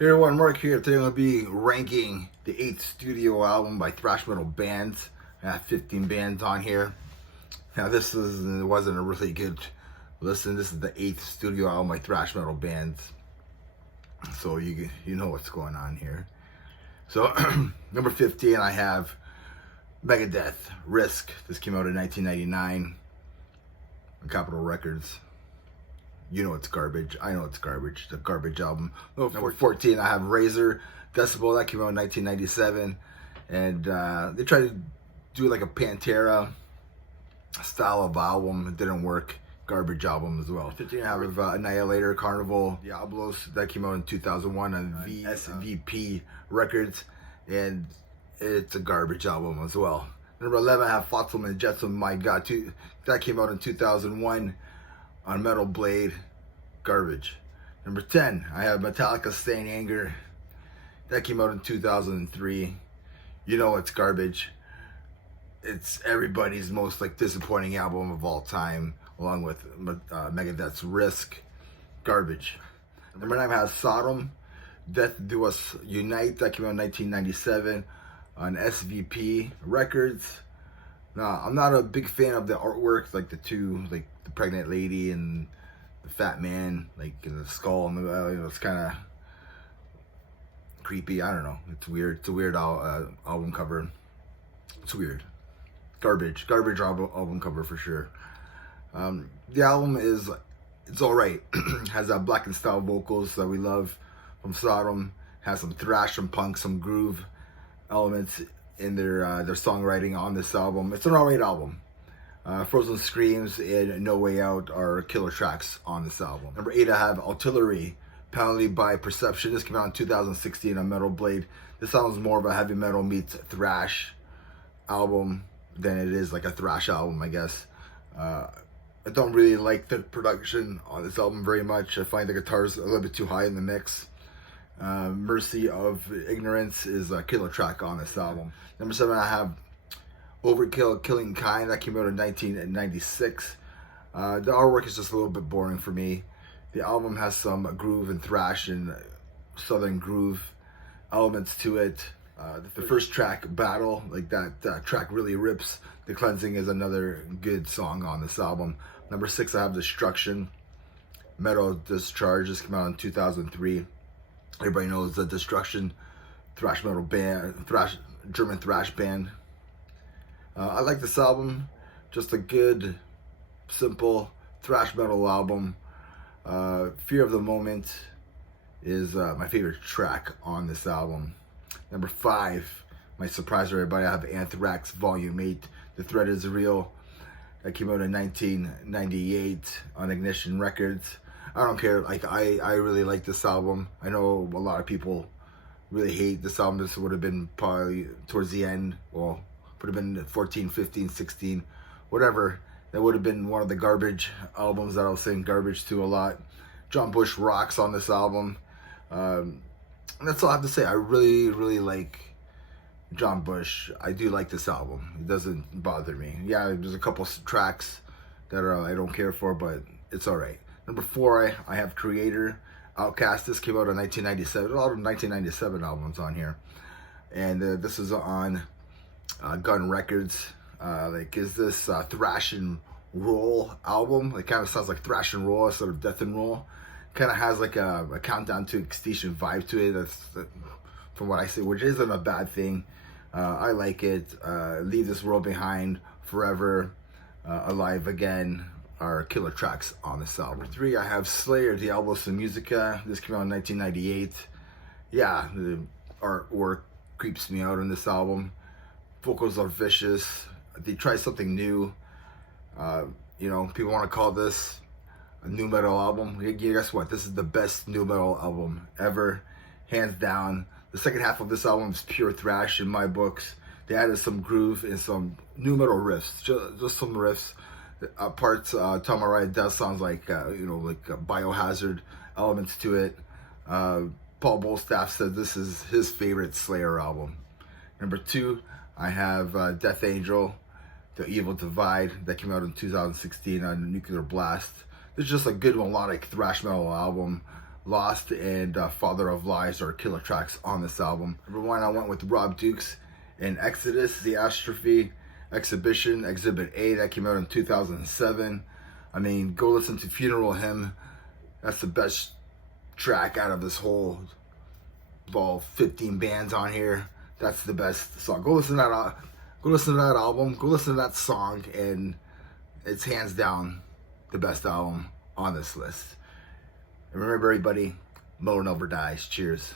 Here, one Mark here. Today I'm going to be ranking the 8th studio album by Thrash Metal Bands. I have 15 bands on here. Now wasn't a really good listen. This is the 8th studio album by Thrash Metal Bands. So you know what's going on here. So number 15 I have Megadeth, Risk. This came out in 1999 on Capitol Records. You know it's garbage. I know it's garbage. It's a garbage album. Number 14, I have Razor, Decibel. That came out in 1997. And they tried to do like a Pantera style of album. It didn't work. Garbage album as well. 15, I have Annihilator, Carnival, Diablos. That came out in 2001 on SVP Records. And it's a garbage album as well. Number 11, I have Flotsam and Jetsam, My God. That came out in 2001. On Metal Blade, garbage. Number 10, I have Metallica, Stain Anger. That came out in 2003. You know it's garbage. It's everybody's most disappointing album of all time, along with Megadeth's Risk, garbage. Number 9 has Sodom, Death Do Us Unite. That came out in 1997 on SVP Records. Now, I'm not a big fan of the artwork, like the pregnant lady and the fat man, in the skull. It's kind of creepy. I don't know. It's weird. It's a weird album cover. It's weird. Garbage album cover for sure. The album it's all right. Has that black and style vocals that we love from Sodom. Has some thrash, some punk, some groove elements in their songwriting on this album. It's an alright album. Frozen Screams and No Way Out are killer tracks on this album. Number 8, I have Artillery, Penalty by Perception. This came out in 2016 on Metal Blade. This album is more of a heavy metal meets thrash album than it is like a thrash album, I guess. I don't really like the production on this album very much. I find the guitars a little bit too high in the mix. Mercy of Ignorance is a killer track on this album. Number 7, I have Overkill, Killing Kind. That came out in 1996. The artwork is just a little bit boring for me. The album has some groove and thrash and southern groove elements to it. The first track, Battle, that track really rips. The Cleansing is another good song on this album. Number 6, I have Destruction, Metal Discharge. This came out in 2003. Everybody knows the Destruction, thrash metal band, German thrash band. I like this album. Just a good, simple thrash metal album. Fear of the Moment is my favorite track on this album. Number 5, my surprise everybody, I have Anthrax Volume 8, The Threat Is Real. That came out in 1998 on Ignition Records. I don't care. I really like this album. I know a lot of people really hate this album. This would have been probably towards the end. Well, would have been 14, 15, 16, whatever. That would have been one of the garbage albums that I was saying garbage to a lot. John Bush rocks on this album. That's all I have to say. I really, really like John Bush. I do like this album. It doesn't bother me. Yeah, there's a couple tracks that I don't care for, but it's all right. Number 4, I have Creator, Outcast. This came out in 1997. A lot of 1997 albums on here. And this is on Gun Records. Is this thrash and roll album? It kind of sounds like thrash and roll instead of death and roll. Kind of has a countdown to extinction vibe to it. That's from what I see, which isn't a bad thing. I like it. Leave This World Behind, Forever, Alive Again are killer tracks on this album. Number 3, I have Slayer, Diablos and Musica. This came out in 1998. Yeah, the artwork creeps me out on this album. Vocals are vicious. They try something new. People want to call this a new metal album. Guess what? This is the best new metal album ever, hands down. The second half of this album is pure thrash in my books. They added some groove and some new metal riffs, just some riffs. Parts, Tom Araya does sounds like Biohazard elements to it. Paul Bolstaff said this is his favorite Slayer album. Number 2, I have Death Angel, The Evil Divide. That came out in 2016 on Nuclear Blast. This is just a good melodic thrash metal album Lost and Father of Lies are killer tracks on this album. Number 1, I went with Rob Dukes and Exodus, The Astrophy Exhibition, Exhibit A, that came out in 2007. I mean, go listen to Funeral Hymn. That's the best track out of this whole, all 15 bands on here. That's the best song. Go listen to that. Go listen to that album. Go listen to that song, and it's hands down the best album on this list. And remember, everybody, Motor never dies. Cheers.